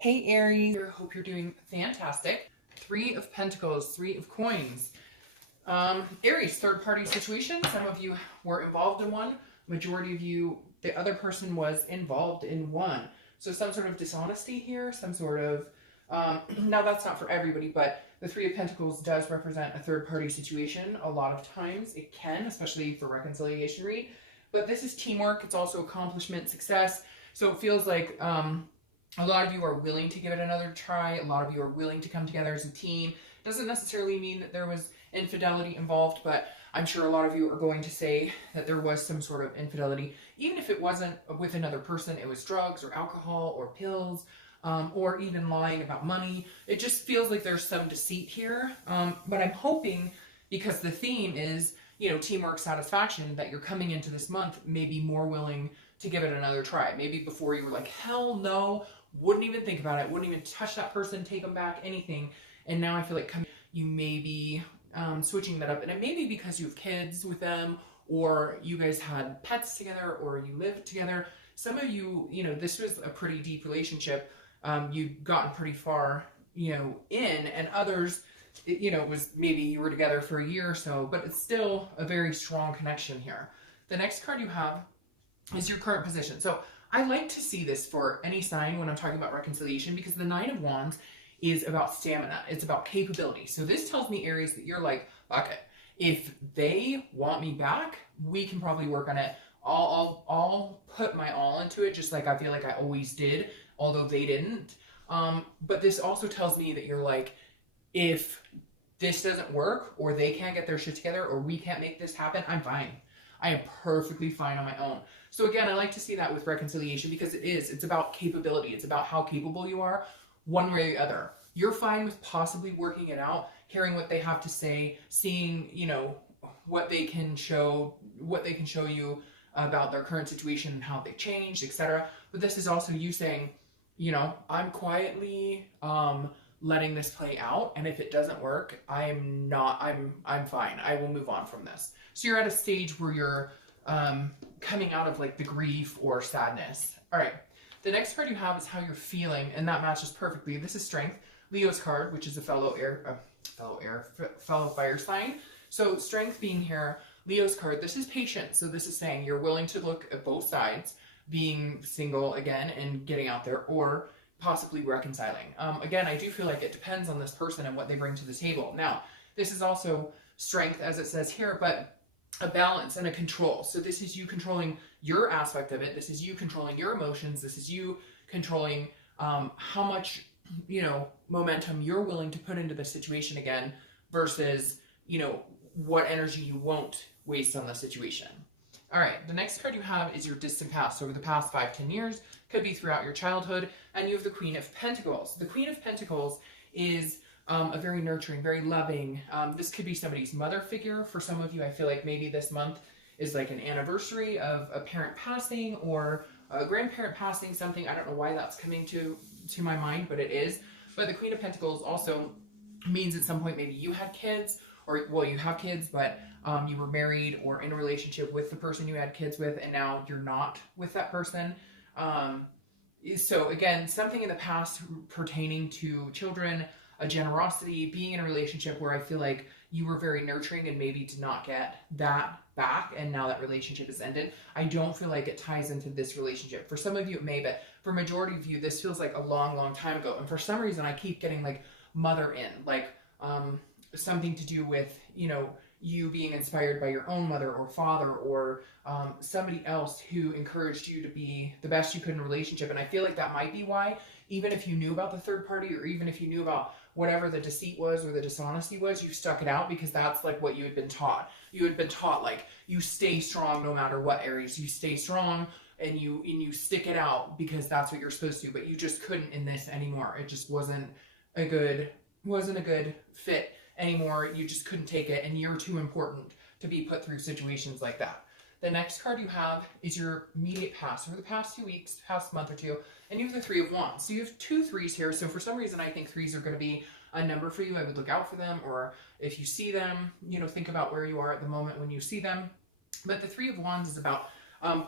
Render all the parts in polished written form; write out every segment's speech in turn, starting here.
Hey Aries, I hope you're doing fantastic. Three of Pentacles, Three of Coins. Aries, third party situation. Some of you were involved in one. Majority of you, the other person was involved in one. So some sort of dishonesty here, some sort of, now that's not for everybody, but the Three of Pentacles does represent a third party situation. A lot of times it can, especially for reconciliation read. But this is teamwork. It's also accomplishment, success. So it feels like, a lot of you are willing to give it another try. A lot of you are willing to come together as a team. Doesn't necessarily mean that there was infidelity involved, but I'm sure a lot of you are going to say that there was some sort of infidelity. Even if it wasn't with another person, it was drugs or alcohol or pills, or even lying about money. It just feels like there's some deceit here. But I'm hoping, because the theme is, you know, teamwork, satisfaction, that you're coming into this month maybe more willing to give it another try. Maybe before you were like, hell no, wouldn't even think about it, wouldn't even touch that person, take them back, anything. And now I feel like you may be switching that up. And it may be because you have kids with them, or you guys had pets together, or you lived together. Some of you, you know, this was a pretty deep relationship. You'd gotten pretty far, you know, in, and others, you know, it was maybe you were together for a year or so, but it's still a very strong connection here. The next card you have is your current position. So I like to see this for any sign when I'm talking about reconciliation, because the Nine of Wands is about stamina. It's about capability. So this tells me, Aries, that you're like, okay, if they want me back, we can probably work on it. I'll put my all into it, just like I feel like I always did, although they didn't. But this also tells me that you're like, if this doesn't work, or they can't get their shit together, or we can't make this happen, I'm fine. I am perfectly fine on my own. So again, I like to see that with reconciliation, because it's about capability. It's about how capable you are, one way or the other. You're fine with possibly working it out, hearing what they have to say, seeing, you know, what they can show you about their current situation and how they changed, etc. But this is also you saying, you know, I'm quietly letting this play out, and if it doesn't work, I'm fine. I will move on from this. So you're at a stage where you're coming out of like the grief or sadness. All right. The next card you have is how you're feeling, and that matches perfectly. This is Strength, Leo's card, which is a fellow fire sign. So Strength being here, Leo's card, this is patience. So this is saying you're willing to look at both sides, being single again and getting out there, or possibly reconciling. Again, I do feel like it depends on this person and what they bring to the table. Now, this is also Strength, as it says here, but a balance and a control. So this is you controlling your aspect of it. This is you controlling your emotions. This is you controlling how much, you know, momentum you're willing to put into the situation again, versus, you know, what energy you won't waste on the situation. All right, the next card you have is your distant past. So over the past 5-10 years, could be throughout your childhood, and you have the Queen of Pentacles. The Queen of Pentacles is a very nurturing, very loving. This could be somebody's mother figure. For some of you, I feel like maybe this month is like an anniversary of a parent passing, or a grandparent passing, something. I don't know why that's coming to my mind, but it is. But the Queen of Pentacles also means at some point maybe you had kids, or, well, you have kids, but you were married or in a relationship with the person you had kids with, and now you're not with that person. So again, something in the past pertaining to children, a generosity, being in a relationship where I feel like you were very nurturing and maybe did not get that back, and now that relationship has ended. I don't feel like it ties into this relationship. For some of you it may, but for majority of you, this feels like a long, long time ago. And for some reason, I keep getting like mother in, like something to do with, you know, you being inspired by your own mother or father, or somebody else who encouraged you to be the best you could in a relationship. And I feel like that might be why, even if you knew about the third party, or even if you knew about whatever the deceit was or the dishonesty was, you stuck it out, because that's like what you had been taught. You had been taught, like, you stay strong no matter what, Aries. You stay strong, and you stick it out because that's what you're supposed to. But you just couldn't in this anymore. It just wasn't a good fit anymore. You just couldn't take it, and you're too important to be put through situations like that. The next card you have is your immediate past, over the past 2 weeks, past month or two, and you have the Three of Wands. So you have 2 threes here. So for some reason, I think threes are going to be a number for you. I would look out for them, or if you see them, you know, think about where you are at the moment when you see them. But the Three of Wands is about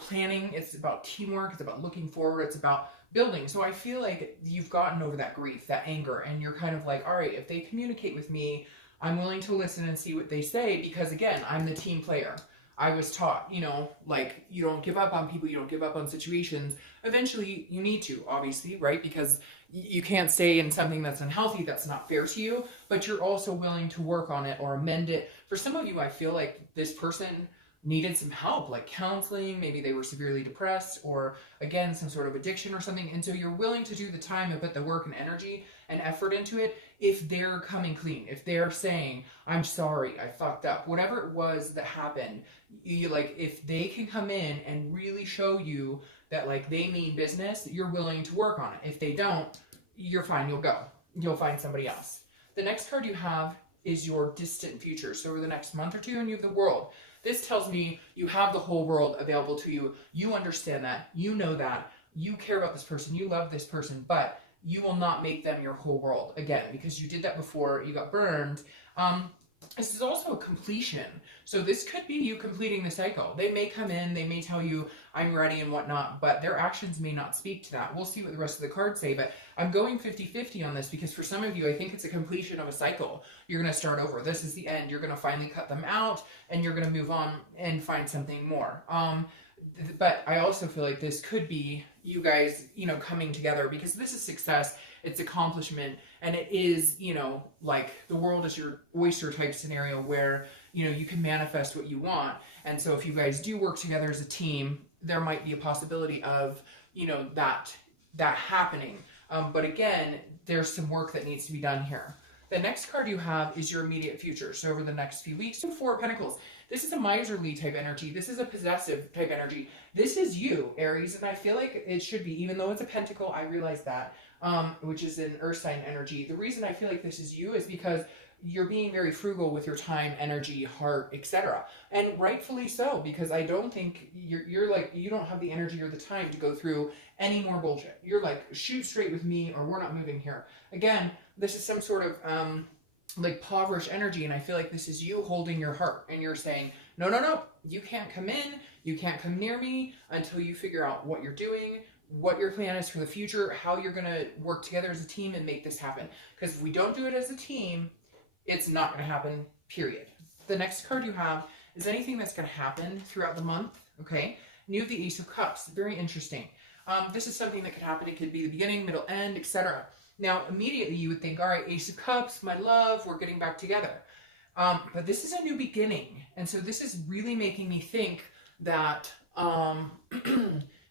planning. It's about teamwork. It's about looking forward. It's about building. So I feel like you've gotten over that grief, that anger, and you're kind of like, all right, if they communicate with me, I'm willing to listen and see what they say, because again, I'm the team player. I was taught, you know, like, you don't give up on people, you don't give up on situations. Eventually you need to, obviously, right? Because you can't stay in something that's unhealthy, that's not fair to you, but you're also willing to work on it or amend it. For some of you, I feel like this person needed some help, like counseling, maybe they were severely depressed, or again, some sort of addiction or something. And so you're willing to do the time and put the work and energy and effort into it if they're coming clean, if they're saying, I'm sorry, I fucked up, whatever it was that happened. You like, if they can come in and really show you that like they mean business, you're willing to work on it. If they don't, you're fine, you'll find somebody else. The next card you have is your distant future. So over the next month or two, and you have the World. This tells me you have the whole world available to you. You understand that, you know that, you care about this person, you love this person, but you will not make them your whole world again, because you did that before, you got burned. This is also a completion. So this could be you completing the cycle. They may come in, they may tell you, I'm ready and whatnot, but their actions may not speak to that. We'll see what the rest of the cards say, but I'm going 50-50 on this, because for some of you, I think it's a completion of a cycle. You're going to start over. This is the end. You're going to finally cut them out, and you're going to move on and find something more. But I also feel like this could be you guys, you know, coming together, because this is success, it's accomplishment, and it is, you know, like the world is your oyster type scenario where, you know, you can manifest what you want. And so if you guys do work together as a team, there might be a possibility of, you know, that happening. But again, there's some work that needs to be done here. The next card you have is your immediate future. So over the next few weeks, Four of Pentacles. This is a miserly type energy. This is a possessive type energy. This is you, Aries, and I feel like it should be, even though it's a pentacle, I realize that, which is an earth sign energy. The reason I feel like this is you is because you're being very frugal with your time, energy, heart, etc. And rightfully so, because I don't think you're like, you don't have the energy or the time to go through any more bullshit. You're like, shoot straight with me or we're not moving here. Again, this is some sort of like impoverished energy, and I feel like this is you holding your heart and you're saying, no, no, no, you can't come in, you can't come near me until you figure out what you're doing, what your plan is for the future, how you're going to work together as a team and make this happen. Because if we don't do it as a team, it's not going to happen, period. The next card you have is anything that's going to happen throughout the month, okay? And you have the Ace of Cups, very interesting. This is something that could happen. It could be the beginning, middle, end, etc. Now, immediately you would think, all right, Ace of Cups, my love, we're getting back together. But this is a new beginning. And so this is really making me think that,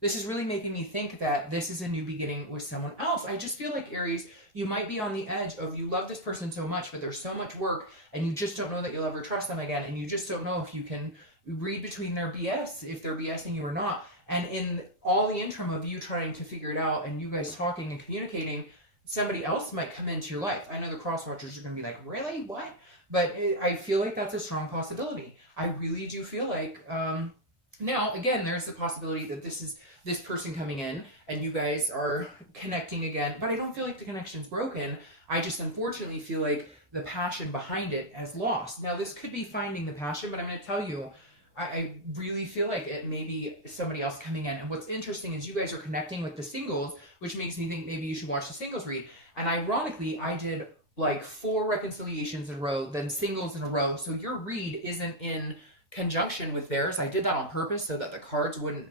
this is a new beginning with someone else. I just feel like, Aries, you might be on the edge of, you love this person so much, but there's so much work and you just don't know that you'll ever trust them again. And you just don't know if you can read between their BS, if they're BSing you or not. And in all the interim of you trying to figure it out and you guys talking and communicating, somebody else might come into your life. I know the cross watchers are going to be like, really? What? But I feel like that's a strong possibility. I really do feel like, now, again, there's the possibility that this is this person coming in and you guys are connecting again, but I don't feel like the connection's broken. I just unfortunately feel like the passion behind it has lost. Now, this could be finding the passion, but I'm going to tell you, I really feel like it may be somebody else coming in. And what's interesting is you guys are connecting with the singles, which makes me think maybe you should watch the singles read. And ironically, I did like 4 reconciliations in a row, then singles in a row. So your read isn't in conjunction with theirs. I did that on purpose so that the cards wouldn't,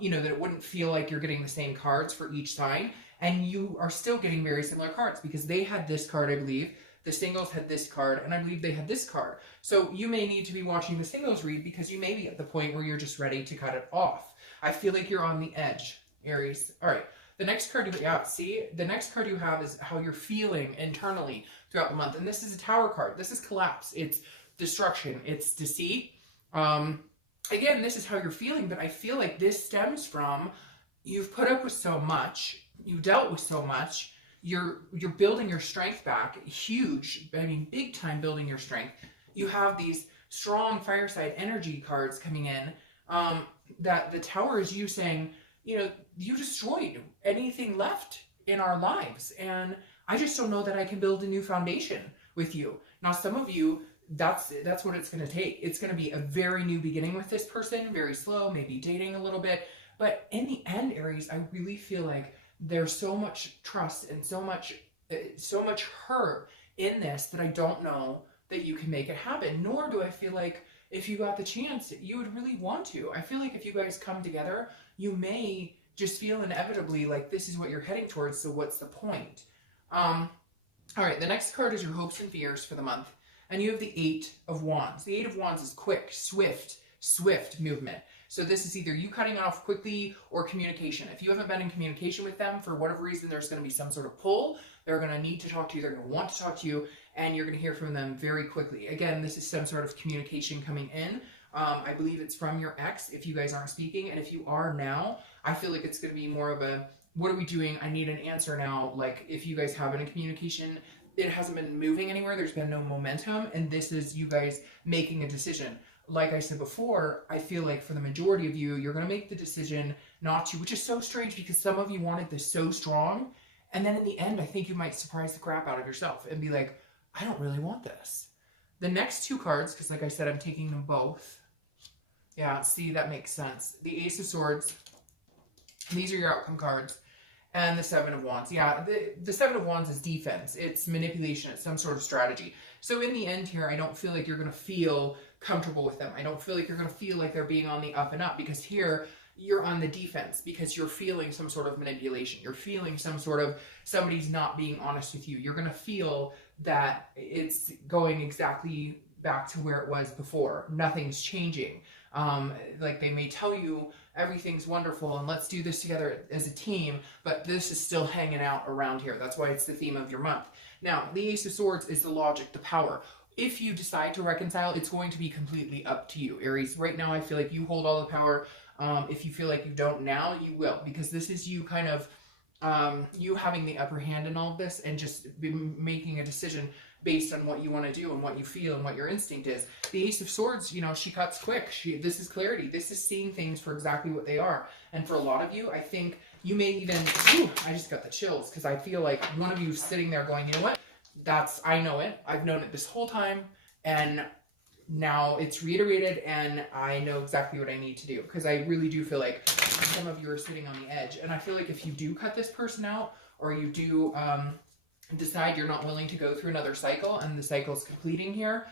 you know, that it wouldn't feel like you're getting the same cards for each sign. And you are still getting very similar cards because they had this card, I believe. The singles had this card, and I believe they had this card. So you may need to be watching the singles read because you may be at the point where you're just ready to cut it off. I feel like you're on the edge, Aries. All right. The next card, the next card you have is how you're feeling internally throughout the month. And this is a Tower card. This is collapse. It's destruction. It's deceit. Again, this is how you're feeling, but I feel like this stems from you've put up with so much. You dealt with so much. You're building your strength back. Huge. I mean, big time building your strength. You have these strong fireside energy cards coming in. That the Tower is you saying, you know, you destroyed anything left in our lives. And I just don't know that I can build a new foundation with you. Now, some of you, that's what it's going to take. It's going to be a very new beginning with this person, very slow, maybe dating a little bit. But in the end, Aries, I really feel like there's so much trust and so much hurt in this that I don't know that you can make it happen. Nor do I feel like if you got the chance, you would really want to. I feel like if you guys come together, you may just feel inevitably like this is what you're heading towards, so what's the point? All right, the next card is your hopes and fears for the month. And you have the 8 of Wands. The 8 of Wands is quick, swift movement. So this is either you cutting off quickly or communication. If you haven't been in communication with them, for whatever reason, there's going to be some sort of pull. They're going to need to talk to you. They're going to want to talk to you, and you're going to hear from them very quickly. Again, this is some sort of communication coming in. I believe it's from your ex if you guys aren't speaking. And if you are now, I feel like it's going to be more of a, what are we doing? I need an answer now. Like if you guys have been in communication, it hasn't been moving anywhere. There's been no momentum. And this is you guys making a decision. Like I said before, I feel like for the majority of you, you're going to make the decision not to, which is so strange because some of you wanted this so strong. And then in the end, I think you might surprise the crap out of yourself and be like, I don't really want this. The next 2 cards, because like I said, I'm taking them both. Yeah, see, that makes sense. The Ace of Swords. These are your outcome cards. And the 7 of Wands. Yeah, the 7 of Wands is defense. It's manipulation. It's some sort of strategy. So in the end here, I don't feel like you're going to feel comfortable with them. I don't feel like you're going to feel like they're being on the up and up, because here you're on the defense because you're feeling some sort of manipulation. You're feeling some sort of somebody's not being honest with you. You're going to feel that it's going exactly back to where it was before. Nothing's changing. Like they may tell you everything's wonderful and let's do this together as a team, but this is still hanging out around here. That's why it's the theme of your month. Now, the Ace of Swords is the logic, the power. If you decide to reconcile, it's going to be completely up to you, Aries. Right now, I feel like you hold all the power. If you feel like you don't now, you will, because this is you kind of, you having the upper hand in all of this and just making a decision based on what you want to do and what you feel and what your instinct is. The Ace of Swords, you know, she cuts quick. This is clarity. This is seeing things for exactly what they are. And for a lot of you, I think you may even, I just got the chills because I feel like one of you is sitting there going, you know what? I know it. I've known it this whole time. And now it's reiterated and I know exactly what I need to do, because I really do feel like some of you are sitting on the edge. And I feel like if you do cut this person out, or you do, decide you're not willing to go through another cycle and the cycle's completing here,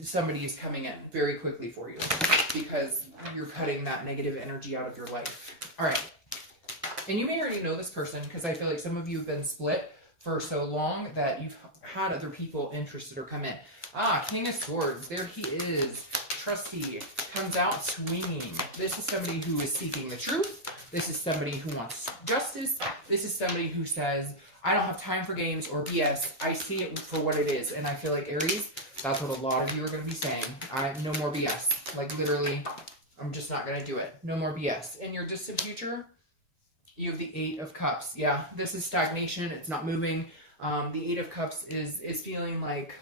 somebody is coming in very quickly for you because you're cutting that negative energy out of your life. All right. And you may already know this person because I feel like some of you have been split for so long that you've had other people interested or come in. King of Swords. There he is. Trusty. Comes out swinging. This is somebody who is seeking the truth. This is somebody who wants justice. This is somebody who says, I don't have time for games or BS. I see it for what it is. And I feel like, Aries, that's what a lot of you are going to be saying. No more BS. Like, literally, I'm just not going to do it. No more BS. In your distant future, you have the 8 of Cups. Yeah, this is stagnation. It's not moving. The 8 of Cups is feeling like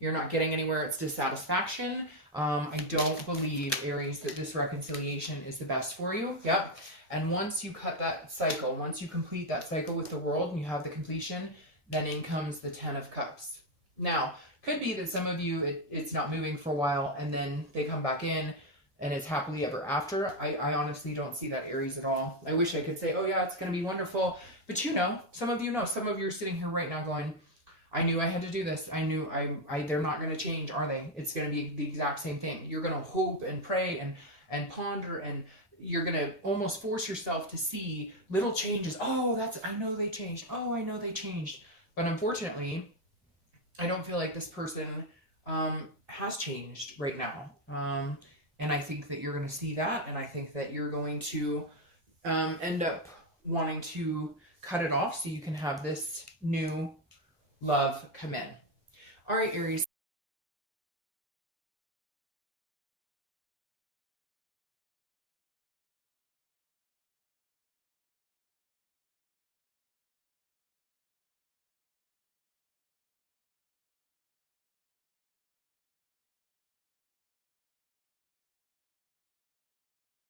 you're not getting anywhere. It's dissatisfaction. I don't believe, Aries, that this reconciliation is the best for you. Yep. And once you cut that cycle, once you complete that cycle with the world and you have the completion, then in comes the 10 of Cups. Now, could be that some of you, it's not moving for a while and then they come back in and it's happily ever after. I honestly don't see that, Aries, at all. I wish I could say, oh yeah, it's going to be wonderful. But you know, some of you are sitting here right now going, I knew I had to do this. I knew they're not going to change, are they? It's going to be the exact same thing. You're going to hope and pray and ponder, and you're going to almost force yourself to see little changes. Oh, I know they changed. Oh, I know they changed. But unfortunately, I don't feel like this person has changed right now. And I think that you're going to see that. And I think that you're going to end up wanting to cut it off so you can have this new love come in. All right, Aries.